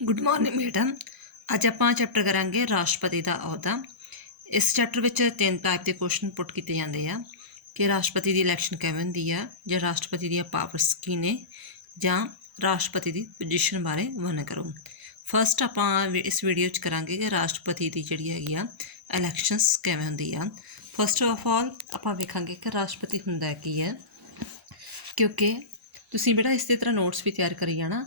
Good morning madam. अज आप chapter करांगे राष्ट्रपति का अहुदा। इस चैप्टर में 3 टाइप के क्वेश्चन पुट किए जाते हैं कि राष्ट्रपति की इलैक्शन किवें हुंदी है, जां राष्ट्रपति दी पावर्स की ने, जां राष्ट्रपति की पोजीशन बारे वर्णन करो। फस्ट आप इस वीडियो करांगे कि राष्ट्रपति की जिहड़ी हैगी आ इलैक्शनस किवें हुंदी आ। फस्ट ऑफ ऑल आप वेखांगे कि राष्ट्रपति हुंदा की है, क्योंकि तुसीं बेटा इस तरह नोट्स भी तैयार करी जाना।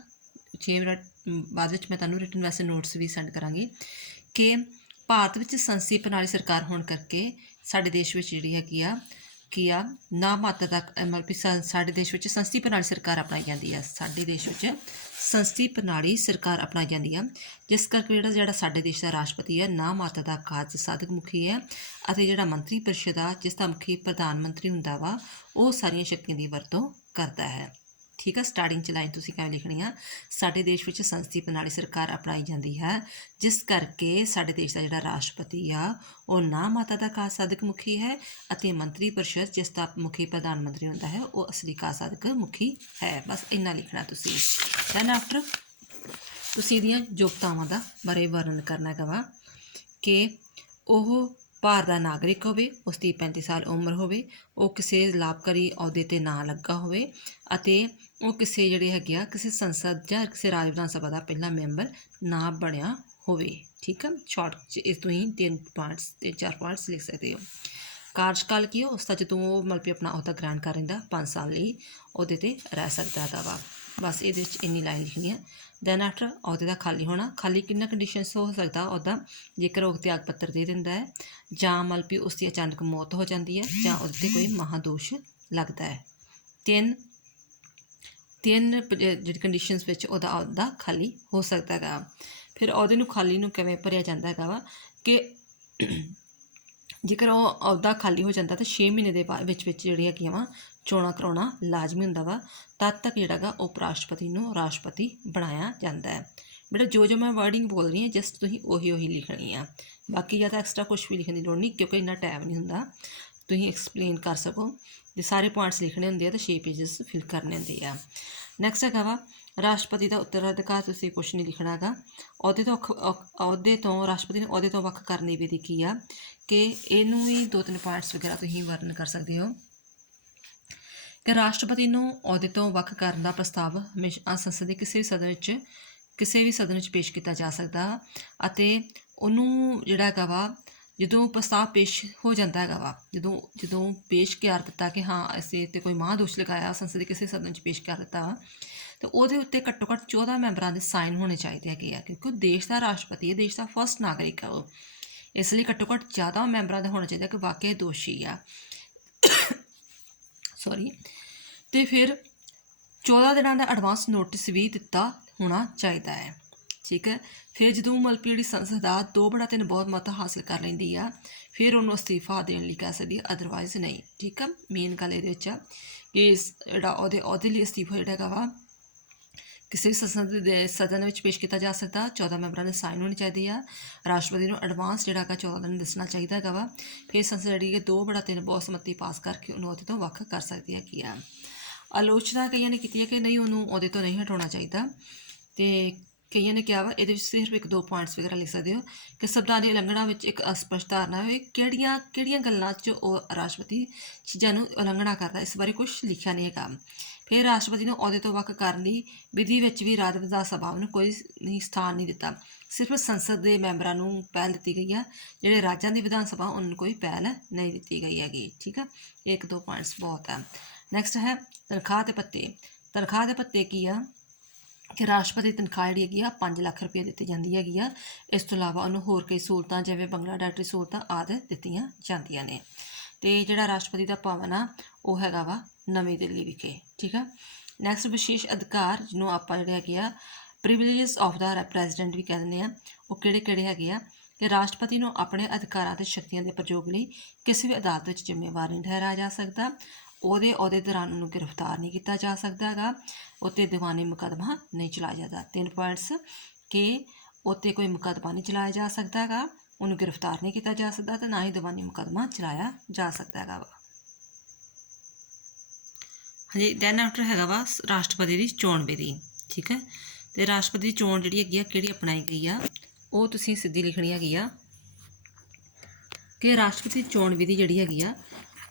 6 मिनट बाद मैं तुहानूं रिटन वैसे नोट्स भी सेंड करांगी कि भारत में संसदीय प्रणाली सरकार होने करके साडे देश में जिहड़ी हैगी आ ना मात्रा तक मतलब कि साडे देश में संसदीय प्रणाली सरकार अपनाई जाती है। साडे देश में संसदीय प्रणाली सरकार अपनाई जाती है, जिस करके जिहड़ा साडे देश का राष्ट्रपति है ना मात्रा का कार्य साधक मुखी है, और जिहड़ा मंत्री परिषद आ जिसका मुखी प्रधानमंत्री हुंदा वा वो सारिया शक्तियों की वरतों करता है। ठीक है, स्टार्टिंग च लाइन तुसीं किवें लिखनी आ, साडे देश में संसदीय प्रणाली सरकार अपनाई जाती है, जिस करके साडे देश का जिहड़ा राष्ट्रपति आ वो ना माता का कार्य साधक मुखी है, और मंत्री परिषद जिसका मुखी प्रधानमंत्री होंदा है वो असली कार्य साधक मुखी है। बस इन्ना लिखना तुसीं। दैन आफ्टर तुसीं इहदियां योग्यतावां दा बारे वर्णन करना हैगा वा कि ਉਹ ਭਾਰਤ ਦਾ ਨਾਗਰਿਕ ਹੋਵੇ, ਉਸਦੀ 35 ਸਾਲ ਉਮਰ ਹੋਵੇ, ਉਹ ਕਿਸੇ ਲਾਭਕਾਰੀ ਅਹੁਦੇ 'ਤੇ ਨਾ ਲੱਗਾ ਹੋਵੇ, ਅਤੇ ਉਹ ਕਿਸੇ ਜਿਹੜੇ ਹੈਗੇ ਆ ਕਿਸੇ ਸੰਸਦ ਜਾਂ ਕਿਸੇ ਰਾਜ ਵਿਧਾਨ ਸਭਾ ਦਾ ਪਹਿਲਾ ਮੈਂਬਰ ਨਾ ਬਣਿਆ ਹੋਵੇ। ਠੀਕ ਹੈ, ਸ਼ਾਰਟ 'ਚ ਇਸ ਤੋਂ ਹੀ 3 ਪੁਆਇੰਟਸ ਤੇ 4 ਪੁਆਇੰਟਸ ਲਿਖ ਸਕਦੇ ਹੋ। ਕਾਰਜਕਾਲ ਕੀ ਹੈ ਉਸਦਾ, ਜਦੋਂ ਉਹ ਮਤਲਬ ਕਿ ਆਪਣਾ ਅਹੁਦਾ ਗ੍ਰਹਿਣ ਕਰ ਲੈਂਦਾ 5 ਸਾਲ ਲਈ ਉਹਦੇ 'ਤੇ ਰਹਿ ਸਕਦਾ ਹੈਗਾ ਵਾ। बस ये इन्नी लाइन लिखनी है। दैन आफ्टर अहुदे का खाली होना, खाली किन्ना कंडीशनस हो सकता अहुदा, जेकर वो त्याग पत्र दे दिंदा है जां मतलब कि उसकी अचानक मौत हो जाती है जां उहदे ते कोई महादोष लगता है। तीन जी कंडीशनस विच उहदा अहुदा खाली हो सकता है। फिर अहुदे नूं खाली नूं किवें भरिया जांदा हैगा वा कि जेकर वो अहुदा खाली हो जाता तो 6 महीने के बाद जिहड़ी हैगियां वा चोणां कराउणा लाजमी हुंदा वा, तद तक जिहड़ा गा उप राष्ट्रपति नूं राष्ट्रपति बनाया जाता है। बेटा जो मैं वर्डिंग बोल रही हूँ जस्ट तुसीं उही लिखनी है, बाकी ज़्यादा एक्सट्रा कुछ भी लिखने की लोड़ नहीं, क्योंकि इन्ना टाइम नहीं हुंदा तुसीं एक्सप्लेन कर सको। जे सारे पॉइंट्स लिखने होंदे तो 6 पेजेस फिल करने होंदे आ। नैक्सट हैगा वा राष्ट्रपति का उत्तराधिकार, तुसीं कुछ नहीं लिखना हैगा। अहुदे तो राष्ट्रपति ने अहुदे तो वख करने विधि की आ कि इनू ही 2-3 पॉइंट्स वगैरह तुसीं वर्णन कर सकते हो कि राष्ट्रपति नूं अहुदे तो वख करन दा प्रस्ताव हमेशा संसद के किसी भी सदन पेश किया जा सकता, अते उन्होंने जिहड़ा हैगा वा जदों प्रस्ताव पेश हो जाता हैगा वा, जदों पेश कर दिता कि हाँ असीं इत्ते कोई महादोष लगाया संसद के किसी सदन पेश कर दिता, तो उहदे उत्ते घट्टो घट्ट 14 मैंबरां दे साइन होने चाहिए है, क्योंकि देश का राष्ट्रपति है, देश का फस्ट नागरिक है वो, इसलिए घट्टो घट्ट ज़्यादा मैंबरां दा होना चाहिए कि वाकई दोषी आ सॉरी। तो फिर 14 दिनों का एडवांस नोटिस भी दिता होना चाहिए है। ठीक है, फिर जो मतलब जी संसद आ 2/3 बहुत मत हासिल कर लेंदी आ, फिर उन्होंने अस्तीफा देने लिए कह सकती है, अदरवाइज नहीं। ठीक है, मेन गल ये कि अहदे लिए अस्तीफा जोड़ा वा किसी भी सदन में पेश किया जा सकता, 14 मैंबरों के साइन होने चाहिए, राष्ट्रपति को एडवांस जोड़ा 14 दिन दसना चाहिए है वा, फिर संसद जी 2/3 बहुसम्मति पास करके उन्होंने अहदे तो वख कर सकती है। आलोचना कई ने की कि नहीं उन्होंने अहदे तो नहीं हटाना चाहिए, तो कई ने क्या वा ये सिर्फ 1-2 पॉइंट्स वगैरह लिख सकते हो कि संविधान की उलंघना में एक अस्पष्ट धारणा है किहड़ियां गल्लां च राष्ट्रपति चीज़ों की उलंघना करता, इस बारे कुछ लिखा नहीं है। फिर राष्ट्रपति ने अहदे तो वख करने की विधि में भी राज्य विधान सभा में कोई स्थान नहीं दिता, सिर्फ संसद के मैंबरों को पहल दी गई है, जोड़े राज्यों की विधान सभा उन्होंने कोई पहल नहीं दी गई हैगी। ठीक है, 1-2 पॉइंट्स बहुत है। नैक्सट है तनख्वाह के भत्ते। तनख्वाह के भत्ते की आ कि राष्ट्रपति तनख्वाह जी है 5 लाख रुपये दी जाती है, इस तो इलावा उन्होंने होर कई सहूलतां जिवें बंगला डॉक्टरी सहूलतां आदि दित्तियां जांदियां ने। तो जिहड़ा राष्ट्रपति का भवन आ वो हैगा वा नवीं दिल्ली विखे। ठीक है, नैक्सट विशेष अधिकार जिन्होंने आप जिहड़े हैगे आ प्रिविलेजेस ऑफ द प्रेजिडेंट भी कह दिंदे आ, वो किहड़े हैगे आ कि राष्ट्रपति को अपने अधिकारां ते शक्तियां के प्रयोग लई किसी भी अदालत में जिम्मेवार नहीं ठहराया जा सकता, ਉਹਦੇ दौरान उन्होंने गिरफ्तार नहीं किया जा सकता है, उत्ते दीवानी मुकदमा नहीं चलाया जाता। 3 पॉइंट्स कि उत्ते कोई मुकदमा नहीं चलाया जा सकता है, उन्होंने गिरफ्तार नहीं किया जा सकता, तो ना ही दीवानी मुकदमा चलाया जा सकता है। हाँ जी, दैन आफ्टर हैगा वा राष्ट्रपति की चोण विधि। ठीक है, ਤੇ ਰਾਸ਼ਟਰਪਤੀ ਦੀ ਚੋਣ ਜਿਹੜੀ ਹੈਗੀ ਆ ਕਿਹੜੀ ਅਪਣਾਈ ਗਈ ਆ, ਉਹ ਤੁਸੀਂ ਸਿੱਧੀ ਲਿਖਣੀ ਹੈਗੀ ਆ ਕਿ ਰਾਸ਼ਟਰਪਤੀ ਚੋਣ ਵਿਧੀ ਜਿਹੜੀ ਹੈਗੀ ਆ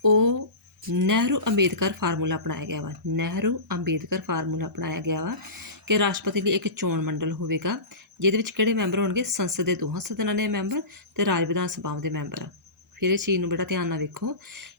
ਉਹ ਨਹਿਰੂ ਅੰਬੇਦਕਰ ਫਾਰਮੂਲਾ ਅਪਣਾਇਆ ਗਿਆ ਵਾ। ਨਹਿਰੂ ਅੰਬੇਦਕਰ ਫਾਰਮੂਲਾ ਅਪਣਾਇਆ ਗਿਆ ਵਾ ਕਿ ਰਾਸ਼ਟਰਪਤੀ ਲਈ ਇੱਕ ਚੋਣ ਮੰਡਲ ਹੋਵੇਗਾ, ਜਿਹਦੇ ਵਿੱਚ ਕਿਹੜੇ ਮੈਂਬਰ ਹੋਣਗੇ, ਸੰਸਦ ਦੇ ਦੋਹਾਂ ਸਦਨਾਂ ਦੇ ਮੈਂਬਰ ਤੇ ਰਾਜ ਵਿਧਾਨ ਸਭਾਵਾਂ ਦੇ ਮੈਂਬਰ। ਫਿਰ ਇਸ ਚੀਜ਼ ਨੂੰ ਬੜਾ ਧਿਆਨ ਨਾਲ ਵੇਖੋ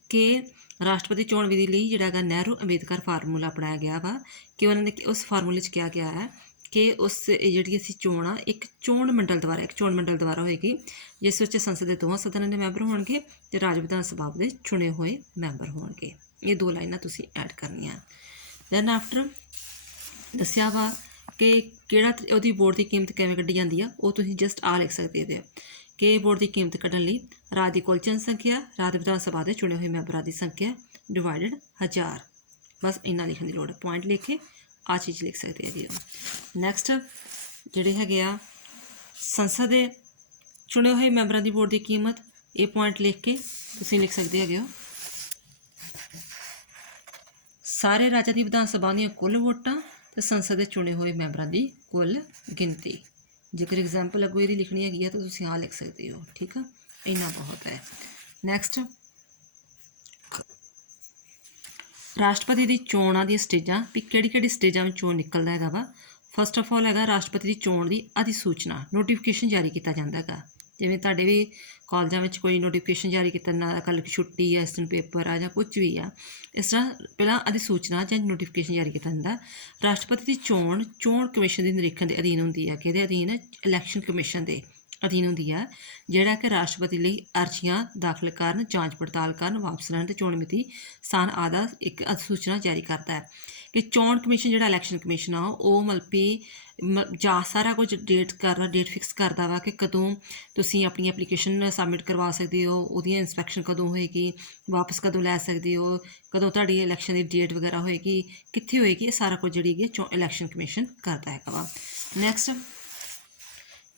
ਕਿ ਰਾਸ਼ਟਰਪਤੀ ਚੋਣ ਵਿਧੀ ਲਈ ਜਿਹੜਾ ਹੈਗਾ ਨਹਿਰੂ ਅੰਬੇਦਕਰ ਫਾਰਮੂਲਾ ਅਪਣਾਇਆ ਗਿਆ ਵਾ ਕਿ ਉਹਨਾਂ ਨੇ ਉਸ ਫਾਰਮੂਲੇ 'ਚ ਕਿਹਾ ਗਿਆ ਹੈ ਕਿ ਉਸ ਜਿਹੜੀ ਅਸੀਂ ਚੋਣ ਆ ਇੱਕ ਚੋਣ ਮੰਡਲ ਦੁਆਰਾ ਹੋਏਗੀ, ਜਿਸ ਵਿੱਚ ਸੰਸਦ ਦੇ ਦੋਹਾਂ ਸਦਨਾਂ ਦੇ ਮੈਂਬਰ ਹੋਣਗੇ ਤੇ ਰਾਜ ਵਿਧਾਨ ਸਭਾ ਦੇ ਚੁਣੇ ਹੋਏ ਮੈਂਬਰ ਹੋਣਗੇ। ਇਹ 2 ਲਾਈਨਾਂ ਤੁਸੀਂ ਐਡ ਕਰਨੀਆਂ। ਦੈਨ ਆਫਟਰ ਦੱਸਿਆ ਵਾ ਕਿ ਕਿਹੜਾ ਉਹਦੀ ਵੋਟ ਦੀ ਕੀਮਤ ਕਿਵੇਂ ਕੱਢੀ ਜਾਂਦੀ ਆ, ਉਹ ਤੁਸੀਂ ਜਸਟ ਆ ਲਿਖ ਸਕਦੇ ਹੋ ਕਿ ਵੋਟ ਦੀ ਕੀਮਤ ਕੱਢਣ ਲਈ ਰਾਜ ਦੀ ਕੁੱਲ ਜਨਸੰਖਿਆ, ਰਾਜ ਵਿਧਾਨ ਸਭਾ ਦੇ ਚੁਣੇ ਹੋਏ ਮੈਂਬਰਾਂ ਦੀ ਸੰਖਿਆ ਡਿਵਾਈਡਡ 1000। ਬਸ ਇੰਨਾ ਲਿਖਣ ਦੀ ਲੋੜ ਹੈ। ਪੁਆਇੰਟ ਲਿਖ ਕੇ ਆ ਚੀਜ਼ ਲਿਖ ਸਕਦੇ ਹੈਗੇ ਹੋ। ਨੈਕਸਟ ਜਿਹੜੇ ਹੈਗੇ ਆ ਸੰਸਦ ਦੇ ਚੁਣੇ ਹੋਏ ਮੈਂਬਰਾਂ ਦੀ ਵੋਟ ਦੀ ਕੀਮਤ, ਇਹ ਪੁਆਇੰਟ ਲਿਖ ਕੇ ਤੁਸੀਂ ਲਿਖ ਸਕਦੇ ਹੈਗੇ ਹੋ ਸਾਰੇ ਰਾਜਾਂ ਦੀ ਵਿਧਾਨ ਸਭਾ ਦੀਆਂ ਕੁੱਲ ਵੋਟਾਂ ਤੇ ਸੰਸਦ ਦੇ ਚੁਣੇ ਹੋਏ ਮੈਂਬਰਾਂ ਦੀ ਕੁੱਲ ਗਿਣਤੀ। ਜੇਕਰ ਐਗਜ਼ਾਮਪਲ ਅੱਗੋਂ ਇਹਦੀ ਲਿਖਣੀ ਹੈਗੀ ਆ ਤਾਂ ਤੁਸੀਂ ਆ ਲਿਖ ਸਕਦੇ ਹੋ। ਠੀਕ ਆ, ਇੰਨਾ ਬਹੁਤ ਹੈ। ਨੈਕਸਟ ਰਾਸ਼ਟਰਪਤੀ ਦੀ ਚੋਣਾਂ ਦੀਆਂ ਸਟੇਜਾਂ ਵੀ ਕਿਹੜੀ ਸਟੇਜਾਂ ਵਿੱਚ ਚੋਣ ਨਿਕਲਦਾ ਹੈਗਾ ਵਾ। ਫਸਟ ਆਫ ਆਲ ਹੈਗਾ ਰਾਸ਼ਟਰਪਤੀ ਦੀ ਚੋਣ ਦੀ ਅਧਿਸੂਚਨਾ, ਨੋਟੀਫਿਕੇਸ਼ਨ ਜਾਰੀ ਕੀਤਾ ਜਾਂਦਾ ਹੈਗਾ। ਜਿਵੇਂ ਤੁਹਾਡੇ ਵੀ ਕਾਲਜਾਂ ਵਿੱਚ ਕੋਈ ਨੋਟੀਫਿਕੇਸ਼ਨ ਜਾਰੀ ਕੀਤਾ ਨਾ, ਕੱਲ੍ਹ ਛੁੱਟੀ ਆ, ਇਸ ਦਿਨ ਪੇਪਰ ਆ ਜਾਂ ਕੁਝ ਵੀ ਆ, ਇਸ ਤਰ੍ਹਾਂ ਪਹਿਲਾਂ ਅਧਿਸੂਚਨਾ ਜਾਂ ਨੋਟੀਫਿਕੇਸ਼ਨ ਜਾਰੀ ਕੀਤਾ ਜਾਂਦਾ। ਰਾਸ਼ਟਰਪਤੀ ਦੀ ਚੋਣ ਕਮਿਸ਼ਨ ਦੇ ਨਿਰੀਖਣ ਦੇ ਅਧੀਨ ਹੁੰਦੀ ਹੈ। ਕਿਹਦੇ ਅਧੀਨ? ਇਲੈਕਸ਼ਨ ਕਮਿਸ਼ਨ ਦੇ ਅਧੀਨ ਹੁੰਦੀ ਆ, ਜਿਹੜਾ ਕਿ ਰਾਸ਼ਟਰਪਤੀ ਲਈ ਅਰਜ਼ੀਆਂ ਦਾਖਲ ਕਰਨ, ਜਾਂਚ ਪੜਤਾਲ ਕਰਨ, ਵਾਪਸ ਲੈਣ ਤੇ ਚੋਣ ਮਿਤੀ, ਸਥਾਨ ਆਦਿ ਇੱਕ ਅਧਿਸੂਚਨਾ ਜਾਰੀ ਕਰਦਾ ਹੈ। ਕਿ ਚੋਣ ਕਮਿਸ਼ਨ ਜਿਹੜਾ ਇਲੈਕਸ਼ਨ ਕਮਿਸ਼ਨ ਆ ਉਹ ਸਾਰਾ ਕੁਝ ਡੇਟ ਫਿਕਸ ਕਰਦਾ ਵਾ ਕਿ ਕਦੋਂ ਤੁਸੀਂ ਆਪਣੀ ਐਪਲੀਕੇਸ਼ਨ ਸਬਮਿਟ ਕਰਵਾ ਸਕਦੇ ਹੋ, ਉਹਦੀ ਇੰਸਪੈਕਸ਼ਨ ਕਦੋਂ ਹੋਏਗੀ, ਵਾਪਸ ਕਦੋਂ ਲੈ ਸਕਦੇ ਹੋ, ਕਦੋਂ ਤੁਹਾਡੀ ਇਲੈਕਸ਼ਨ ਦੀ ਡੇਟ ਵਗੈਰਾ ਹੋਏਗੀ, ਕਿੱਥੇ ਹੋਏਗੀ, ਇਹ ਸਾਰਾ ਕੁਝ ਜਿਹੜੀ ਹੈਗੀ ਇਲੈਕਸ਼ਨ ਕਮਿਸ਼ਨ ਕਰਦਾ ਹੈਗਾ ਵਾ। ਨੈਕਸਟ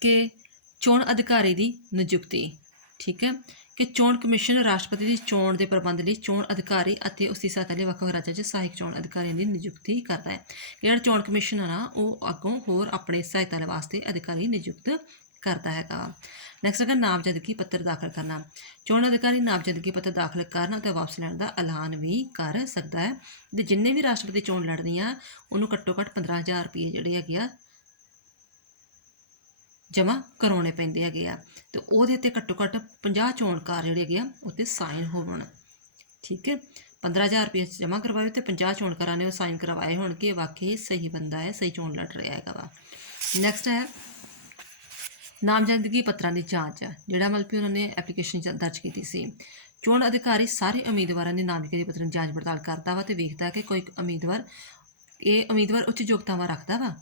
ਕਿ ਚੋਣ ਅਧਿਕਾਰੀ ਦੀ ਨਿਯੁਕਤੀ। ਠੀਕ ਹੈ ਕਿ ਚੋਣ ਕਮਿਸ਼ਨ ਰਾਸ਼ਟਰਪਤੀ ਦੀ ਚੋਣ ਦੇ ਪ੍ਰਬੰਧ ਲਈ ਚੋਣ ਅਧਿਕਾਰੀ ਅਤੇ ਉਸ ਦੀ ਸਹਾਇਤਾ ਲਈ ਵੱਖ-ਵੱਖ ਰਾਜਾਂ 'ਚ ਸਹਾਇਕ ਚੋਣ ਅਧਿਕਾਰੀਆਂ ਦੀ ਨਿਯੁਕਤੀ ਕਰਦਾ ਹੈ। ਜਿਹੜਾ ਚੋਣ ਕਮਿਸ਼ਨ ਹੈ ਨਾ ਉਹ ਅੱਗੋਂ ਹੋਰ ਆਪਣੇ ਸਹਾਇਤਾ ਦੇ ਵਾਸਤੇ ਅਧਿਕਾਰੀ ਨਿਯੁਕਤ ਕਰਦਾ ਹੈਗਾ। ਨੈਕਸਟ ਹੈਗਾ ਨਾਮਜ਼ਦਗੀ ਪੱਤਰ ਦਾਖਲ ਕਰਨਾ। ਚੋਣ ਅਧਿਕਾਰੀ ਨਾਮਜ਼ਦਗੀ ਪੱਤਰ ਦਾਖਲ ਕਰਨ ਅਤੇ ਵਾਪਸ ਲੈਣ ਦਾ ਐਲਾਨ ਵੀ ਕਰ ਸਕਦਾ ਹੈ। ਅਤੇ ਜਿੰਨੇ ਵੀ ਰਾਸ਼ਟਰਪਤੀ ਚੋਣ ਲੜਨੀ ਆ ਉਹਨੂੰ ਘੱਟੋ ਘੱਟ 15,000 ਰੁਪਏ ਜਿਹੜੇ ਹੈਗੇ ਆ ਜਮ੍ਹਾਂ ਕਰਾਉਣੇ ਪੈਂਦੇ ਹੈਗੇ ਆ, ਅਤੇ ਉਹਦੇ 'ਤੇ ਘੱਟੋ ਘੱਟ 50 ਚੋਣਕਾਰ ਜਿਹੜੇ ਹੈਗੇ ਆ ਉੱਤੇ ਸਾਈਨ ਹੋਣ। ਠੀਕ ਹੈ, 15,000 ਰੁਪਏ ਜਮ੍ਹਾਂ ਕਰਵਾਏ ਅਤੇ 50 ਚੋਣਕਾਰਾਂ ਨੇ ਉਹ ਸਾਈਨ ਕਰਵਾਏ ਹੋਣ ਕਿ ਵਾਕਈ ਸਹੀ ਬੰਦਾ ਹੈ, ਸਹੀ ਚੋਣ ਲੜ ਰਿਹਾ ਹੈਗਾ ਵਾ। ਨੈਕਸਟ ਹੈ ਨਾਮਜ਼ਦਗੀ ਪੱਤਰਾਂ ਦੀ ਜਾਂਚ, ਜਿਹੜਾ ਮਤਲਬ ਕਿ ਉਹਨਾਂ ਨੇ ਐਪਲੀਕੇਸ਼ਨ ਦਰਜ ਕੀਤੀ ਸੀ। ਚੋਣ ਅਧਿਕਾਰੀ ਸਾਰੇ ਉਮੀਦਵਾਰਾਂ ਦੀ ਨਾਮਜ਼ਦਗੀ ਪੱਤਰਾਂ ਦੀ ਜਾਂਚ ਪੜਤਾਲ ਕਰਦਾ ਵਾ ਅਤੇ ਵੇਖਦਾ ਕਿ ਕੋਈ ਉਮੀਦਵਾਰ ਉੱਚ ਯੋਗਤਾਵਾਂ ਰੱਖਦਾ ਵਾ।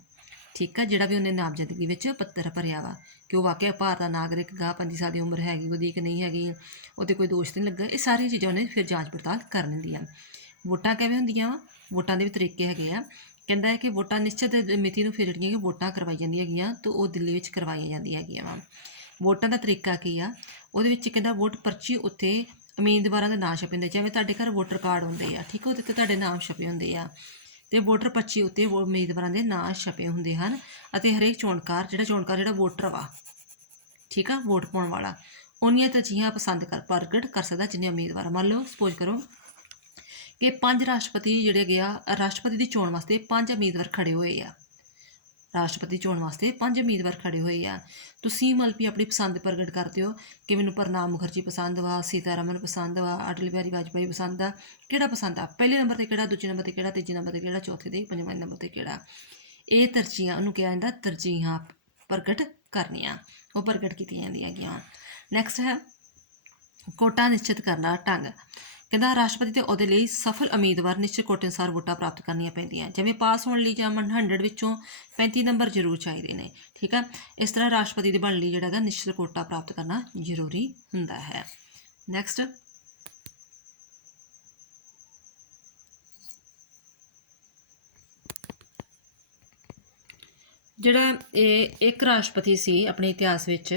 ਠੀਕ ਆ, ਜਿਹੜਾ ਵੀ ਉਹਨੇ ਨਾਮਜ਼ਦਗੀ ਵਿੱਚ ਪੱਤਰ ਭਰਿਆ ਵਾ ਕਿ ਉਹ ਵਾਕਿਆ ਭਾਰਤ ਦਾ ਨਾਗਰਿਕ ਗਾ, 35 ਸਾਲ ਦੀ ਉਮਰ ਹੈਗੀ ਉਹਦੀ ਕਿ ਨਹੀਂ ਹੈਗੀ, ਉਹਦੇ ਕੋਈ ਦੋਸ਼ ਤਾਂ ਨਹੀਂ ਲੱਗਾ, ਇਹ ਸਾਰੀਆਂ ਚੀਜ਼ਾਂ ਉਹਨੇ ਫਿਰ ਜਾਂਚ ਪੜਤਾਲ ਕਰ ਲੈਂਦੀਆਂ। ਵੋਟਾਂ ਕਿਵੇਂ ਹੁੰਦੀਆਂ ਵਾ, ਵੋਟਾਂ ਦੇ ਵੀ ਤਰੀਕੇ ਹੈਗੇ ਆ। ਕਹਿੰਦਾ ਹੈ ਕਿ ਵੋਟਾਂ ਨਿਸ਼ਚਿਤ ਮਿਤੀ ਨੂੰ ਫਿਰ ਜਿਹੜੀਆਂ ਕਿ ਵੋਟਾਂ ਕਰਵਾਈ ਜਾਂਦੀਆਂ ਹੈਗੀਆਂ ਤਾਂ ਉਹ ਦਿੱਲੀ ਵਿੱਚ ਕਰਵਾਈਆਂ ਜਾਂਦੀਆਂ ਹੈਗੀਆਂ ਵਾ। ਵੋਟਾਂ ਦਾ ਤਰੀਕਾ ਕੀ ਆ, ਉਹਦੇ ਵਿੱਚ ਕਹਿੰਦਾ ਵੋਟ ਪਰਚੀ ਉੱਤੇ ਉਮੀਦਵਾਰਾਂ ਦੇ ਨਾਂ ਛਪੇ ਹੁੰਦੇ, ਜਿਵੇਂ ਤੁਹਾਡੇ ਘਰ ਵੋਟਰ ਕਾਰਡ ਹੁੰਦੇ ਆ, ਠੀਕ ਆ, ਉਹਦੇ 'ਤੇ ਤੁਹਾਡੇ ਨਾਮ ਛਪੇ ਹੁੰਦੇ ਆ ਅਤੇ ਵੋਟਰ ਪਰਚੀ ਉੱਤੇ ਉਮੀਦਵਾਰਾਂ ਦੇ ਨਾਂ ਛਪੇ ਹੁੰਦੇ ਹਨ। ਅਤੇ ਹਰੇਕ ਚੋਣਕਾਰ ਜਿਹੜਾ ਵੋਟਰ ਵਾ, ਠੀਕ ਆ, ਵੋਟ ਪਾਉਣ ਵਾਲਾ, ਉਹਨੀਆਂ ਤਰਜੀਹਾਂ ਪ੍ਰਗਟ ਕਰ ਸਕਦਾ ਜਿੰਨੇ ਉਮੀਦਵਾਰ। ਮੰਨ ਲਓ ਸਪੋਜ਼ ਕਰੋ ਕਿ 5 ਰਾਸ਼ਟਰਪਤੀ ਜਿਹੜੇ ਹੈਗੇ ਆ, ਰਾਸ਼ਟਰਪਤੀ ਦੀ ਚੋਣ ਵਾਸਤੇ 5 ਉਮੀਦਵਾਰ ਖੜ੍ਹੇ ਹੋਏ ਆ। ਰਾਸ਼ਟਰਪਤੀ ਚੋਣ ਵਾਸਤੇ 5 ਉਮੀਦਵਾਰ ਖੜ੍ਹੇ ਹੋਏ ਆ। ਤੁਸੀਂ ਮਤਲਬ ਕਿ ਆਪਣੀ ਪਸੰਦ ਪ੍ਰਗਟ ਕਰਦੇ ਹੋ ਕਿ ਮੈਨੂੰ ਪ੍ਰਣਬ ਮੁਖਰਜੀ ਪਸੰਦ ਵਾ, ਸੀਤਾਰਮਨ ਪਸੰਦ ਵਾ, ਅਟਲ ਬਿਹਾਰੀ ਵਾਜਪਾਈ ਪਸੰਦ ਆ, ਕਿਹੜਾ ਪਸੰਦ ਆ, ਪਹਿਲੇ ਨੰਬਰ 'ਤੇ ਕਿਹੜਾ, ਦੂਜੇ ਨੰਬਰ 'ਤੇ ਕਿਹੜਾ, ਤੀਜੇ ਨੰਬਰ 'ਤੇ ਕਿਹੜਾ, ਚੌਥੇ 'ਤੇ, ਪੰਜਵੇਂ ਨੰਬਰ 'ਤੇ ਕਿਹੜਾ। ਇਹ ਤਰਜੀਹਾਂ ਉਹਨੂੰ ਕਿਹਾ ਜਾਂਦਾ, ਤਰਜੀਹਾਂ ਪ੍ਰਗਟ ਕਰਨੀਆਂ, ਉਹ ਪ੍ਰਗਟ ਕੀਤੀਆਂ ਜਾਂਦੀਆਂ ਹੈਗੀਆਂ। ਨੈਕਸਟ ਹੈ ਕੋਟਾ ਨਿਸ਼ਚਿਤ ਕਰਨ ਦਾ ਢੰਗ। ਕਹਿੰਦਾ ਰਾਸ਼ਟਰਪਤੀ ਦੇ ਅਹੁਦੇ ਲਈ ਸਫਲ ਉਮੀਦਵਾਰ ਨਿਸ਼ਚਿਤ ਕੋਟੇ ਅਨੁਸਾਰ ਵੋਟਾਂ ਪ੍ਰਾਪਤ ਕਰਨੀਆਂ ਪੈਂਦੀਆਂ, ਜਿਵੇਂ ਪਾਸ ਹੋਣ ਲਈ ਜਾਂ 100 ਵਿੱਚੋਂ 35 ਨੰਬਰ ਜ਼ਰੂਰ ਚਾਹੀਦੇ ਨੇ। ਠੀਕ ਆ, ਇਸ ਤਰ੍ਹਾਂ ਰਾਸ਼ਟਰਪਤੀ ਦੇ ਬਣਨ ਲਈ ਜਿਹੜਾ ਹੈਗਾ ਨਿਸ਼ਚਿਤ ਕੋਟਾ ਪ੍ਰਾਪਤ ਕਰਨਾ ਜ਼ਰੂਰੀ ਹੁੰਦਾ ਹੈ। ਨੈਕਸਟ ਜਿਹੜਾ ਇਹ ਇੱਕ ਰਾਸ਼ਟਰਪਤੀ ਸੀ ਆਪਣੇ ਇਤਿਹਾਸ ਵਿੱਚ,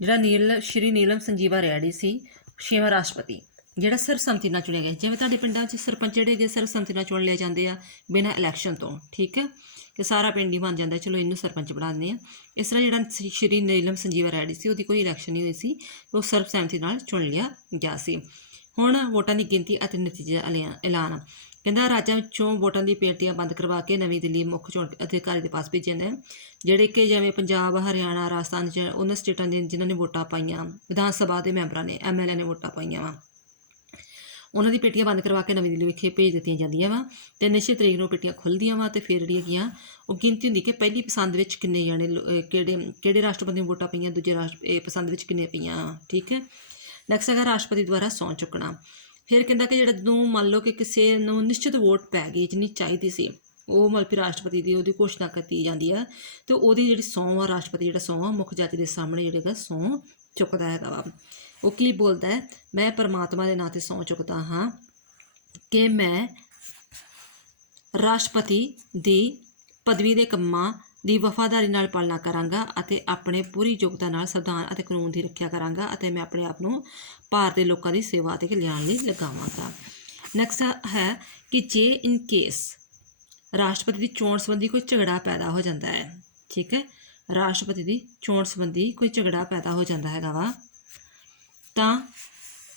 ਜਿਹੜਾ ਸ਼੍ਰੀ ਨੀਲਮ ਸੰਜੀਵਾ ਰੈਡੀ ਸੀ 6ਵਾਂ ਰਾਸ਼ਟਰਪਤੀ, ਜਿਹੜਾ ਸਰਬਸੰਮਤੀ ਨਾਲ ਚੁਣਿਆ ਗਿਆ। ਜਿਵੇਂ ਤੁਹਾਡੇ ਪਿੰਡਾਂ 'ਚ ਸਰਪੰਚ ਜਿਹੜੇ ਹੈਗੇ ਸਰਬਸੰਮਤੀ ਨਾਲ ਚੁਣ ਲਏ ਜਾਂਦੇ ਆ ਬਿਨਾਂ ਇਲੈਕਸ਼ਨ ਤੋਂ। ਠੀਕ ਹੈ, ਕਿ ਸਾਰਾ ਪਿੰਡ ਹੀ ਬਣ ਜਾਂਦਾ, ਚਲੋ ਇਹਨੂੰ ਸਰਪੰਚ ਬਣਾ ਦਿੰਦੇ ਆ। ਇਸ ਤਰ੍ਹਾਂ ਜਿਹੜਾ ਸ਼੍ਰੀ ਨੀਲਮ ਸੰਜੀਵਾ ਰੈਡੀ ਸੀ, ਉਹਦੀ ਕੋਈ ਇਲੈਕਸ਼ਨ ਨਹੀਂ ਹੋਈ ਸੀ, ਉਹ ਸਰਬਸਹਿਮਤੀ ਨਾਲ ਚੁਣ ਲਿਆ ਗਿਆ ਸੀ। ਹੁਣ ਵੋਟਾਂ ਦੀ ਗਿਣਤੀ ਅਤੇ ਨਤੀਜੇ ਦਾ ਐਲਾਨ। ਕਹਿੰਦਾ ਰਾਜਾਂ ਵਿੱਚੋਂ ਵੋਟਾਂ ਦੀ ਪੇਟੀਆਂ ਬੰਦ ਕਰਵਾ ਕੇ ਨਵੀਂ ਦਿੱਲੀ ਮੁੱਖ ਚੋਣ ਅਧਿਕਾਰੀ ਦੇ ਪਾਸ ਭੇਜੇ ਨੇ, ਜਿਹੜੇ ਕਿ ਜਿਵੇਂ ਪੰਜਾਬ, ਹਰਿਆਣਾ, ਰਾਜਸਥਾਨ ਉਹਨਾਂ ਸਟੇਟਾਂ ਦੇ ਜਿਨ੍ਹਾਂ ਨੇ ਵੋਟਾਂ ਪਾਈਆਂ, ਵਿਧਾਨ ਸਭਾ ਦੇ ਮੈਂਬਰਾਂ ਨੇ, MLA ਨੇ ਵੋਟਾਂ ਪਾਈਆਂ ਵਾ, ਉਹਨਾਂ ਦੀ ਪੇਟੀਆਂ ਬੰਦ ਕਰਵਾ ਕੇ ਨਵੀਂ ਦਿੱਲੀ ਵਿਖੇ ਭੇਜ ਦਿੱਤੀਆਂ ਜਾਂਦੀਆਂ ਵਾ। ਅਤੇ ਨਿਸ਼ਚਿਤ ਤਰੀਕ ਨੂੰ ਪੇਟੀਆਂ ਖੁੱਲ੍ਹਦੀਆਂ ਵਾ, ਅਤੇ ਫਿਰ ਜਿਹੜੀਆਂ ਹੈਗੀਆਂ ਉਹ ਗਿਣਤੀ ਹੁੰਦੀ ਕਿ ਪਹਿਲੀ ਪਸੰਦ ਵਿੱਚ ਕਿੰਨੇ ਜਾਣੇ ਕਿਹੜੇ ਰਾਸ਼ਟਰਪਤੀ ਨੂੰ ਵੋਟਾਂ ਪਈਆਂ, ਦੂਜੇ ਪਸੰਦ ਵਿੱਚ ਕਿੰਨੇ ਪਈਆਂ। ਠੀਕ ਹੈ। ਨੈਕਸਟ ਹੈਗਾ ਰਾਸ਼ਟਰਪਤੀ ਦੁਆਰਾ ਸਹੁੰ ਚੁੱਕਣਾ। ਫਿਰ ਕਹਿੰਦਾ ਕਿ ਜਿਹੜਾ ਜਦੋਂ ਮੰਨ ਲਓ ਕਿ ਕਿਸੇ ਨੂੰ ਨਿਸ਼ਚਿਤ ਵੋਟ ਪੈ ਗਈ ਜਿੰਨੀ ਚਾਹੀਦੀ ਸੀ, ਉਹ ਮਤਲਬ ਕਿ ਰਾਸ਼ਟਰਪਤੀ ਦੀ ਉਹਦੀ ਘੋਸ਼ਣਾ ਕੀਤੀ ਜਾਂਦੀ ਆ, ਅਤੇ ਉਹਦੀ ਜਿਹੜੀ ਸਹੁੰ ਆ, ਰਾਸ਼ਟਰਪਤੀ ਜਿਹੜਾ ਸਹੁੰ ਆ ਮੁੱਖ ਜੱਜ ਦੇ ਸਾਹਮਣੇ ਜਿਹੜੇ ਹੈਗਾ ਸਹੁੰ ਚੁੱਕਦਾ ਹੈਗਾ ਵਾ। ਉਹ ਕੀ ਬੋਲਦਾ ਹੈ? ਮੈਂ ਪਰਮਾਤਮਾ ਦੇ ਨਾਂ 'ਤੇ ਸਹੁੰ ਚੁੱਕਦਾ ਹਾਂ ਕਿ ਮੈਂ ਰਾਸ਼ਟਰਪਤੀ ਦੀ ਪਦਵੀ ਦੇ ਕੰਮਾਂ ਦੀ ਵਫਾਦਾਰੀ ਨਾਲ ਪਾਲਣਾ ਕਰਾਂਗਾ ਅਤੇ ਆਪਣੇ ਪੂਰੀ ਯੋਗਤਾ ਨਾਲ ਸੰਵਿਧਾਨ ਅਤੇ ਕਾਨੂੰਨ ਦੀ ਰੱਖਿਆ ਕਰਾਂਗਾ, ਅਤੇ ਮੈਂ ਆਪਣੇ ਆਪ ਨੂੰ ਭਾਰਤ ਦੇ ਲੋਕਾਂ ਦੀ ਸੇਵਾ ਅਤੇ ਕਲਿਆਣ ਲਈ ਲਗਾਵਾਂਗਾ। ਨੈਕਸਟ ਹੈ ਕਿ ਜੇ ਇਨ ਕੇਸ ਰਾਸ਼ਟਰਪਤੀ ਦੀ ਚੋਣ ਸੰਬੰਧੀ ਕੋਈ ਝਗੜਾ ਪੈਦਾ ਹੋ ਜਾਂਦਾ ਹੈ, ਠੀਕ ਹੈ, ਰਾਸ਼ਟਰਪਤੀ ਦੀ ਚੋਣ ਸੰਬੰਧੀ ਕੋਈ ਝਗੜਾ ਪੈਦਾ ਹੋ ਜਾਂਦਾ ਹੈਗਾ ਵਾ, ਤਾਂ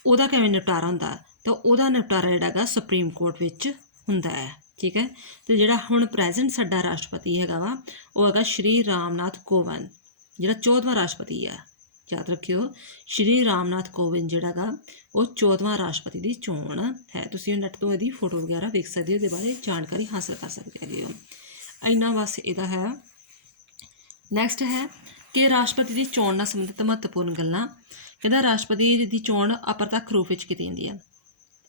ਉਹਦਾ ਕਿਵੇਂ ਨਿਪਟਾਰਾ ਹੁੰਦਾ? ਤਾਂ ਉਹਦਾ ਨਿਪਟਾਰਾ ਜਿਹੜਾ ਹੈਗਾ ਸੁਪਰੀਮ ਕੋਰਟ ਵਿੱਚ ਹੁੰਦਾ ਹੈ। ਠੀਕ ਹੈ। ਅਤੇ ਜਿਹੜਾ ਹੁਣ ਪ੍ਰੈਜ਼ੈਂਟ ਸਾਡਾ ਰਾਸ਼ਟਰਪਤੀ ਹੈਗਾ ਵਾ, ਉਹ ਹੈਗਾ ਸ਼੍ਰੀ ਰਾਮਨਾਥ ਕੋਵਿੰਦ, ਜਿਹੜਾ 14ਵਾਂ ਰਾਸ਼ਟਰਪਤੀ ਹੈ। ਯਾਦ ਰੱਖਿਓ, ਸ਼੍ਰੀ ਰਾਮਨਾਥ ਕੋਵਿੰਦ ਜਿਹੜਾ ਹੈਗਾ ਉਹ 14ਵਾਂ ਰਾਸ਼ਟਰਪਤੀ ਦੀ ਚੋਣ ਹੈ। ਤੁਸੀਂ ਨੈੱਟ ਤੋਂ ਇਹਦੀ ਫੋਟੋ ਵਗੈਰਾ ਵੇਖ ਸਕਦੇ ਹੋ, ਇਹਦੇ ਬਾਰੇ ਜਾਣਕਾਰੀ ਹਾਸਲ ਕਰ ਸਕਦੇ ਹੈਗੇ ਹੋ। ਇੰਨਾ ਬਸ ਇਹਦਾ ਹੈ। ਨੈਕਸਟ ਹੈ ਕਿ ਰਾਸ਼ਟਰਪਤੀ ਦੀ ਚੋਣ ਨਾਲ ਸੰਬੰਧਿਤ ਮਹੱਤਵਪੂਰਨ ਗੱਲਾਂ। ਕਹਿੰਦਾ ਰਾਸ਼ਟਰਪਤੀ ਦੀ ਚੋਣ ਅਪਰਤੱਖ ਰੂਪ ਵਿੱਚ ਕੀਤੀ ਜਾਂਦੀ ਹੈ।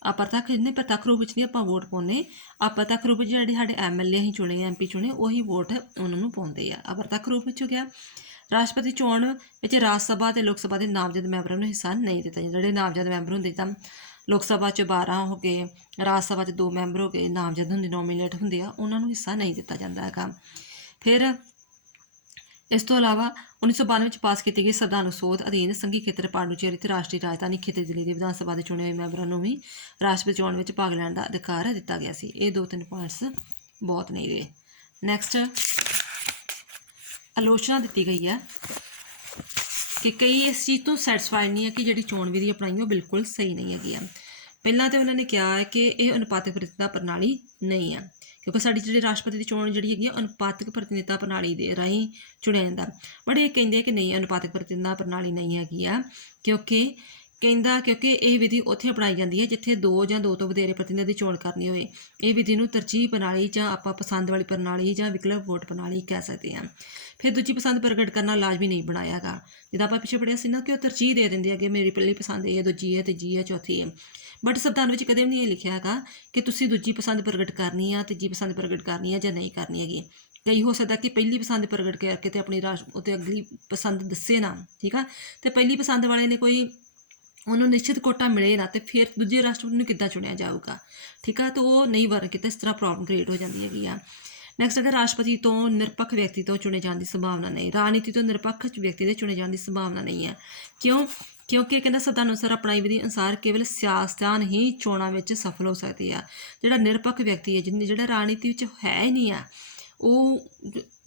ਅਪਰਤੱਖ ਨਹੀਂ, ਪ੍ਰਤੱਖ ਰੂਪ ਵਿੱਚ ਨਹੀਂ ਆਪਾਂ ਵੋਟ ਪਾਉਂਦੇ। ਅਪਰਤੱਖ ਰੂਪ ਵਿੱਚ ਜਿਹੜੇ ਸਾਡੇ MLA ਅਸੀਂ ਚੁਣੇ, MP ਚੁਣੇ, ਉਹੀ ਵੋਟ ਉਹਨਾਂ ਨੂੰ ਪਾਉਂਦੇ ਆ। ਅਪਰਤੱਖ ਰੂਪ ਵਿੱਚ ਹੋ ਗਿਆ। ਰਾਸ਼ਟਰਪਤੀ ਚੋਣ ਵਿੱਚ ਰਾਜ ਸਭਾ ਅਤੇ ਲੋਕ ਸਭਾ ਦੇ ਨਾਮਜ਼ਦ ਮੈਂਬਰਾਂ ਨੂੰ ਹਿੱਸਾ ਨਹੀਂ ਦਿੱਤਾ ਜਾਂਦਾ। ਜਿਹੜੇ ਨਾਮਜ਼ਦ ਮੈਂਬਰ ਹੁੰਦੇ, ਤਾਂ ਲੋਕ ਸਭਾ 'ਚ 12 ਹੋ ਗਏ, ਰਾਜ ਸਭਾ 'ਚ 2 ਮੈਂਬਰ ਹੋ ਗਏ, ਨਾਮਜ਼ਦ ਹੁੰਦੇ, ਨੋਮੀਨੇਟ ਹੁੰਦੇ ਆ, ਉਹਨਾਂ ਨੂੰ ਹਿੱਸਾ ਨਹੀਂ ਦਿੱਤਾ ਜਾਂਦਾ ਹੈਗਾ। ਫਿਰ ਇਸ ਤੋਂ ਇਲਾਵਾ 1992 ਵਿੱਚ ਪਾਸ ਕੀਤੀ ਗਈ ਸੰਵਿਧਾਨ ਸੋਧ ਅਧੀਨ ਸੰਘੀ ਖੇਤਰ ਪਾਂਡੂਚੇਰੀ ਅਤੇ ਰਾਸ਼ਟਰੀ ਰਾਜਧਾਨੀ ਖੇਤਰ ਦਿੱਲੀ ਦੇ ਵਿਧਾਨ ਸਭਾ ਦੇ ਚੁਣੇ ਹੋਏ ਮੈਂਬਰਾਂ ਨੂੰ ਵੀ ਰਾਸ਼ਟਰਪਤੀ ਚੋਣ ਵਿੱਚ ਭਾਗ ਲੈਣ ਦਾ ਅਧਿਕਾਰ ਦਿੱਤਾ ਗਿਆ ਸੀ। ਇਹ 2-3 ਪੁਆਇੰਟਸ ਬਹੁਤ ਨੇ ਇਹਦੇ। ਨੈਕਸਟ, ਆਲੋਚਨਾ ਦਿੱਤੀ ਗਈ ਹੈ ਕਿ ਕਈ ਇਸ ਚੀਜ਼ ਤੋਂ ਸੈਟਿਸਫਾਈਡ ਨਹੀਂ ਹੈ ਕਿ ਜਿਹੜੀ ਚੋਣ ਵਿਧੀ ਅਪਣਾਈ ਉਹ ਬਿਲਕੁਲ ਸਹੀ ਨਹੀਂ ਹੈਗੀ ਆ। ਪਹਿਲਾਂ ਤਾਂ ਉਹਨਾਂ ਨੇ ਕਿਹਾ ਹੈ ਕਿ ਇਹ ਅਨੁਪਾਤਕ ਪ੍ਰਤੀਨਿਧਤਾ ਪ੍ਰਣਾਲੀ ਨਹੀਂ ਆ, ਕਿਉਂਕਿ ਸਾਡੀ ਜਿਹੜੀ ਰਾਸ਼ਟਰਪਤੀ ਦੀ ਚੋਣ ਜਿਹੜੀ ਹੈਗੀ ਆ ਅਨੁਪਾਤਕ ਪ੍ਰਤੀਨਿਧਤਾ ਪ੍ਰਣਾਲੀ ਦੇ ਰਾਹੀਂ ਚੁਣਿਆ ਜਾਂਦਾ। ਬਟ ਇਹ ਕਹਿੰਦੇ ਆ ਕਿ ਨਹੀਂ, ਅਨੁਪਾਤਕ ਪ੍ਰਤੀਨਿਧਤਾ ਪ੍ਰਣਾਲੀ ਨਹੀਂ ਹੈਗੀ ਆ, ਕਿਉਂਕਿ ਇਹ ਵਿਧੀ ਉੱਥੇ ਅਪਣਾਈ ਜਾਂਦੀ ਹੈ ਜਿੱਥੇ 2 ਜਾਂ 2 ਤੋਂ ਵਧੇਰੇ ਪ੍ਰਤੀਨਿਧੀ ਦੀ ਚੋਣ ਕਰਨੀ ਹੋਵੇ। ਇਹ ਵਿਧੀ ਨੂੰ ਤਰਜੀਹ ਪ੍ਰਣਾਲੀ ਜਾਂ ਆਪਾਂ ਪਸੰਦ ਵਾਲੀ ਪ੍ਰਣਾਲੀ ਜਾਂ ਵਿਕਲਪ ਵੋਟ ਪ੍ਰਣਾਲੀ ਕਹਿ ਸਕਦੇ ਹਾਂ। ਫਿਰ ਦੂਜੀ ਪਸੰਦ ਪ੍ਰਗਟ ਕਰਨਾ ਲਾਜ਼ਮੀ ਨਹੀਂ ਬਣਾਇਆ ਗਾ। ਜਿੱਦਾਂ ਆਪਾਂ ਪਿੱਛੇ ਪੜ੍ਹਿਆ ਸੀ ਨਾ ਕਿ ਉਹ ਤਰਜੀਹ ਦੇ ਦਿੰਦੇ ਹੈਗੇ, ਮੇਰੀ ਪਹਿਲੀ ਪਸੰਦ ਇਹ ਹੈ, ਦੂਜੀ ਹੈ, ਤੀਜੀ ਹੈ, ਚੌਥੀ ਹੈ। ਬਟ ਸੰਵਿਧਾਨ ਵਿੱਚ ਕਦੇ ਵੀ ਨਹੀਂ ਇਹ ਲਿਖਿਆ ਹੈਗਾ ਕਿ ਤੁਸੀਂ ਦੂਜੀ ਪਸੰਦ ਪ੍ਰਗਟ ਕਰਨੀ ਆ, ਤੀਜੀ ਪਸੰਦ ਪ੍ਰਗਟ ਕਰਨੀ ਆ ਜਾਂ ਨਹੀਂ ਕਰਨੀ ਹੈਗੀ। ਕਈ ਹੋ ਸਕਦਾ ਕਿ ਪਹਿਲੀ ਪਸੰਦ ਪ੍ਰਗਟ ਕਰਕੇ ਅਤੇ ਆਪਣੀ ਉੱਤੇ ਅਗਲੀ ਪਸੰਦ ਦੱਸੇ ਨਾ, ਠੀਕ ਆ, ਅਤੇ ਪਹਿਲੀ ਪਸੰਦ ਵਾਲੇ ਨੇ ਕੋਈ ਉਹਨੂੰ ਨਿਸ਼ਚਿਤ ਕੋਟਾ ਮਿਲੇ ਨਾ, ਅਤੇ ਫਿਰ ਦੂਜੇ ਰਾਸ਼ਟਰਪਤੀ ਨੂੰ ਕਿੱਦਾਂ ਚੁਣਿਆ ਜਾਊਗਾ, ਠੀਕ ਆ, ਤਾਂ ਉਹ ਨਹੀਂ ਵਰਕ ਕੀਤਾ। ਇਸ ਤਰ੍ਹਾਂ ਪ੍ਰੋਬਲਮ ਕ੍ਰੀਏਟ ਹੋ ਜਾਂਦੀ ਹੈਗੀ ਆ। ਨੈਕਸਟ, ਅਗਰ ਰਾਸ਼ਟਰਪਤੀ ਤੋਂ ਨਿਰਪੱਖ ਵਿਅਕਤੀ ਤੋਂ ਚੁਣੇ ਜਾਣ ਦੀ ਸੰਭਾਵਨਾ ਨਹੀਂ, ਰਾਜਨੀਤੀ ਤੋਂ ਨਿਰਪੱਖ ਵਿਅਕਤੀ ਦੇ ਚੁਣੇ ਜਾਣ ਦੀ ਸੰਭਾਵਨਾ ਨਹੀਂ ਹੈ। ਕਿਉਂਕਿ ਕਹਿੰਦਾ ਸੰਵਿਧਾਨ ਅਨੁਸਾਰ ਅਪਣਾਈ ਵਿਧੀ ਅਨੁਸਾਰ ਕੇਵਲ ਸਿਆਸਤਦਾਨ ਹੀ ਚੋਣਾਂ ਵਿੱਚ ਸਫਲ ਹੋ ਸਕਦੇ ਆ। ਜਿਹੜਾ ਨਿਰਪੱਖ ਵਿਅਕਤੀ ਹੈ, ਜਿਹੜਾ ਰਾਜਨੀਤੀ ਵਿੱਚ ਹੈ ਹੀ ਨਹੀਂ ਆ, ਉਹ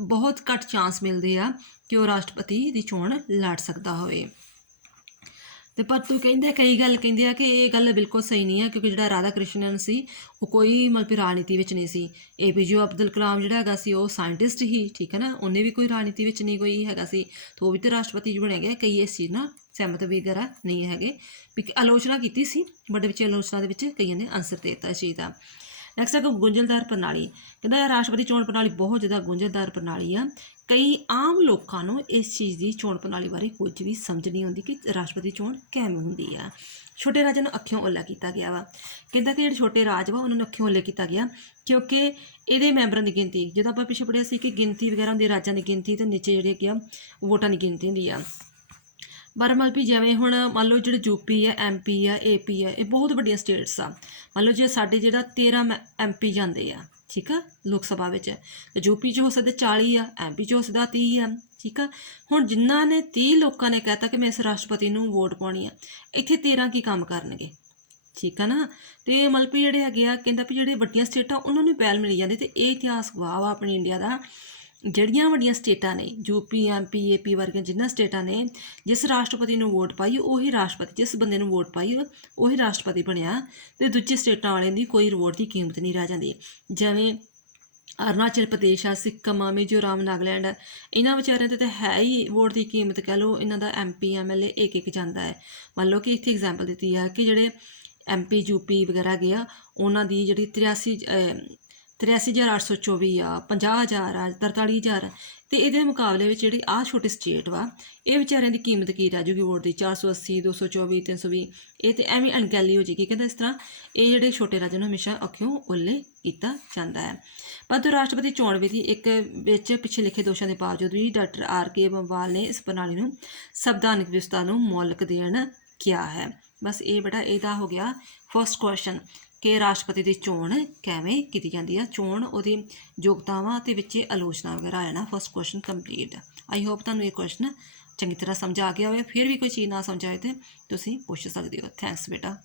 ਬਹੁਤ ਘੱਟ ਚਾਂਸ ਮਿਲਦੇ ਆ ਕਿ ਉਹ ਰਾਸ਼ਟਰਪਤੀ ਦੀ ਚੋਣ ਲੜ ਸਕਦਾ ਹੋਵੇ। ਅਤੇ ਪਰ ਤੂੰ ਕਈ ਗੱਲ ਕਹਿੰਦੇ ਆ ਕਿ ਇਹ ਗੱਲ ਬਿਲਕੁਲ ਸਹੀ ਨਹੀਂ ਹੈ, ਕਿਉਂਕਿ ਜਿਹੜਾ ਰਾਧਾ ਕ੍ਰਿਸ਼ਨਨ ਸੀ ਉਹ ਕੋਈ ਮਤਲਬ ਰਾਜਨੀਤੀ ਵਿੱਚ ਨਹੀਂ ਸੀ। APJ ਅਬਦੁਲ ਕਲਾਮ ਜਿਹੜਾ ਹੈਗਾ ਸੀ ਉਹ ਸਾਇੰਟਿਸਟ ਹੀ, ਠੀਕ ਹੈ ਨਾ, ਉਹਨੇ ਵੀ ਕੋਈ ਰਾਜਨੀਤੀ ਵਿੱਚ ਨਹੀਂ ਕੋਈ ਹੈਗਾ ਸੀ, ਤਾਂ ਉਹ ਵੀ ਤਾਂ ਰਾਸ਼ਟਰਪਤੀ ਬਣਿਆ ਗਿਆ। ਕਈ ਇਸ ਚੀਜ਼ ਨਾਲ ਸਹਿਮਤ ਵਗੈਰਾ ਨਹੀਂ ਹੈਗੇ, ਵੀ ਆਲੋਚਨਾ ਕੀਤੀ ਸੀ, ਬਟ ਵਿੱਚ ਆਲੋਚਨਾ ਦੇ ਵਿੱਚ ਕਈਆਂ ਨੇ ਆਨਸਰ ਦੇ ਦਿੱਤਾ ਇਸ ਚੀਜ਼ ਦਾ। ਨੈਕਸਟ ਹੈ ਗੁੰਝਲਦਾਰ ਪ੍ਰਣਾਲੀ। ਕਹਿੰਦਾ ਰਾਸ਼ਟਰਪਤੀ ਚੋਣ ਪ੍ਰਣਾਲੀ ਬਹੁਤ ਜ਼ਿਆਦਾ ਗੁੰਝਲਦਾਰ ਪ੍ਰਣਾਲੀ ਆ। ਕਈ ਆਮ ਲੋਕਾਂ ਨੂੰ ਇਸ ਚੀਜ਼ ਦੀ ਚੋਣ ਪ੍ਰਣਾਲੀ ਬਾਰੇ ਕੁਝ ਵੀ ਸਮਝ ਨਹੀਂ ਆਉਂਦੀ ਕਿ ਰਾਸ਼ਟਰਪਤੀ ਚੋਣ ਕਿਵੇਂ ਹੁੰਦੀ ਆ। ਛੋਟੇ ਰਾਜਾਂ ਨੂੰ ਅੱਖਿਓਂ ਓਹਲਾ ਕੀਤਾ ਗਿਆ ਵਾ। ਕਹਿੰਦਾ ਕਿ ਜਿਹੜੇ ਛੋਟੇ ਰਾਜ ਵਾ ਉਹਨਾਂ ਨੂੰ ਅੱਖਿਓਂ ਓਹਲੇ ਕੀਤਾ ਗਿਆ, ਕਿਉਂਕਿ ਇਹਦੇ ਮੈਂਬਰਾਂ ਦੀ ਗਿਣਤੀ, ਜਦੋਂ ਆਪਾਂ ਪਿੱਛੇ ਪੜ੍ਹਿਆ ਸੀ ਕਿ ਗਿਣਤੀ ਵਗੈਰਾ ਹੁੰਦੀ ਰਾਜਾਂ ਦੀ ਗਿਣਤੀ, ਅਤੇ ਨੀਚੇ ਜਿਹੜੇ ਕੀ ਆ ਵੋਟਾਂ ਦੀ ਗਿਣਤੀ ਹੁੰਦੀ ਆ। ਪਰ ਮਤਲਬ ਵੀ ਜਿਵੇਂ ਹੁਣ ਮੰਨ ਲਓ ਜਿਹੜੇ UP ਆ, MP ਆ, AP ਆ, ਇਹ ਬਹੁਤ ਵੱਡੀਆਂ ਸਟੇਟਸ ਆ। ਮੰਨ ਲਓ ਜੇ ਸਾਡੇ ਜਿਹੜਾ 13 MP ਜਾਂਦੇ ਆ, ਠੀਕ ਆ, ਲੋਕ ਸਭਾ ਵਿੱਚ, ਅਤੇ UP 'ਚ ਹੋ ਸਕਦੇ 40 ਆ, MP 'ਚ ਹੋ ਸਕਦਾ 30 ਆ, ਠੀਕ ਆ। ਹੁਣ ਜਿਨ੍ਹਾਂ ਨੇ 30 ਲੋਕਾਂ ਨੇ ਕਹਿਤਾ ਕਿ ਮੈਂ ਇਸ ਰਾਸ਼ਟਰਪਤੀ ਨੂੰ ਵੋਟ ਪਾਉਣੀ ਆ, ਇੱਥੇ 13 ਕੀ ਕੰਮ ਕਰਨਗੇ, ਠੀਕ ਆ ਨਾ। ਤੇ ਮਤਲਬ ਵੀ ਜਿਹੜੇ ਹੈਗੇ ਆ ਕਹਿੰਦਾ ਵੀ ਜਿਹੜੇ ਵੱਡੀਆਂ ਸਟੇਟਾਂ ਉਹਨਾਂ ਨੂੰ ਪਹਿਲ ਮਿਲੀ ਜਾਂਦੀ ਤੇ ਇਹ ਇਤਿਹਾਸ ਗਵਾਹ ਵਾ ਆਪਣੇ ਇੰਡੀਆ ਦਾ। ਜਿਹੜੀਆਂ ਵੱਡੀਆਂ ਸਟੇਟਾਂ ਨੇ ਯੂਪੀ ਐਮਪੀ ਏਪੀ ਵਰਗੀਆਂ ਜਿਨ੍ਹਾਂ ਸਟੇਟਾਂ ਨੇ ਜਿਸ ਰਾਸ਼ਟਰਪਤੀ ਨੂੰ ਵੋਟ ਪਾਈ ਉਹੀ ਰਾਸ਼ਟਰਪਤੀ, ਜਿਸ ਬੰਦੇ ਨੂੰ ਵੋਟ ਪਾਈ ਉਹੀ ਰਾਸ਼ਟਰਪਤੀ ਬਣਿਆ ਤੇ ਦੂਜੀ ਸਟੇਟਾਂ ਵਾਲਿਆਂ ਦੀ ਕੋਈ ਵੋਟ ਦੀ ਕੀਮਤ ਨਹੀਂ ਰਹਿ ਜਾਂਦੀ। ਜਿਵੇਂ ਅਰੁਣਾਚਲ ਪ੍ਰਦੇਸ਼ ਆ, ਸਿੱਕਮ ਆ, ਮਿਜ਼ੋਰਮ, ਨਾਗਾਲੈਂਡ ਆ, ਇਹਨਾਂ ਵਿਚਾਰਿਆਂ 'ਤੇ ਤਾਂ ਹੈ ਹੀ ਵੋਟ ਦੀ ਕੀਮਤ ਕਹਿ ਲਓ। ਇਹਨਾਂ ਦਾ ਐਮਪੀ ਐਮਐਲਏ ਇੱਕ ਜਾਂਦਾ ਹੈ। ਮੰਨ ਲਓ ਕਿ ਇੱਥੇ ਐਗਜ਼ਾਮਪਲ ਦਿੱਤੀ ਆ ਕਿ ਜਿਹੜੇ ਐਮਪੀ ਯੂਪੀ ਵਗੈਰਾ ਹੈਗੇ ਆ ਉਹਨਾਂ ਦੀ ਜਿਹੜੀ 83,824 ਆ, 50,000 ਆ, 43,000 ਅਤੇ ਇਹਦੇ ਮੁਕਾਬਲੇ ਵਿੱਚ ਜਿਹੜੀ ਆਹ ਛੋਟੀ ਸਟੇਟ ਵਾ ਇਹ ਵਿਚਾਰਿਆਂ ਦੀ ਕੀਮਤ ਕੀ ਰਹਿ ਜੂਗੀ ਵੋਟ ਦੀ 480, 224, 320। ਇਹ ਤਾਂ ਐਵੇਂ ਅਣਗਹਿਲੀ ਹੋ ਜਾਏਗੀ। ਕਹਿੰਦਾ ਇਸ ਤਰ੍ਹਾਂ ਇਹ ਜਿਹੜੇ ਛੋਟੇ ਰਾਜਾਂ ਨੂੰ ਹਮੇਸ਼ਾ ਅੱਖਿਓਂ ਓਹਲੇ ਕੀਤਾ ਜਾਂਦਾ ਹੈ। ਪਰੰਤੂ ਰਾਸ਼ਟਰਪਤੀ ਚੋਣ ਵਿਧੀ ਇੱਕ ਵਿੱਚ ਪਿੱਛੇ ਲਿਖੇ ਦੋਸ਼ਾਂ ਦੇ ਬਾਵਜੂਦ ਵੀ ਡਾਕਟਰ ਆਰ.ਕੇ. ਬੰਵਾਲ ਨੇ ਇਸ ਪ੍ਰਣਾਲੀ ਨੂੰ ਸੰਵਿਧਾਨਕ ਵਿਵਸਥਾ ਨੂੰ ਮੌਲਿਕ ਦੇਣ ਕਿਹਾ ਹੈ। ਬਸ ਇਹ ਬੇਟਾ ਇਹਦਾ ਹੋ ਗਿਆ ਫਸਟ ਕੁਐਸਚਨ ਕਿ ਰਾਸ਼ਟਰਪਤੀ ਦੀ ਚੋਣ ਕਿਵੇਂ ਕੀਤੀ ਜਾਂਦੀ ਆ, ਚੋਣ ਉਹਦੀ ਯੋਗਤਾਵਾਂ ਅਤੇ ਵਿੱਚ ਆਲੋਚਨਾ ਵਗੈਰਾ ਆ ਨਾ। First question complete. I hope ਤੁਹਾਨੂੰ ਇਹ ਕੁਐਸਚਨ ਚੰਗੀ ਤਰ੍ਹਾਂ ਸਮਝ ਆ ਗਿਆ ਹੋਵੇ। ਫਿਰ ਵੀ ਕੋਈ ਚੀਜ਼ ਨਾ ਸਮਝ ਆਏ ਤਾਂ ਤੁਸੀਂ ਪੁੱਛ ਸਕਦੇ ਹੋ। ਥੈਂਕਸ ਬੇਟਾ।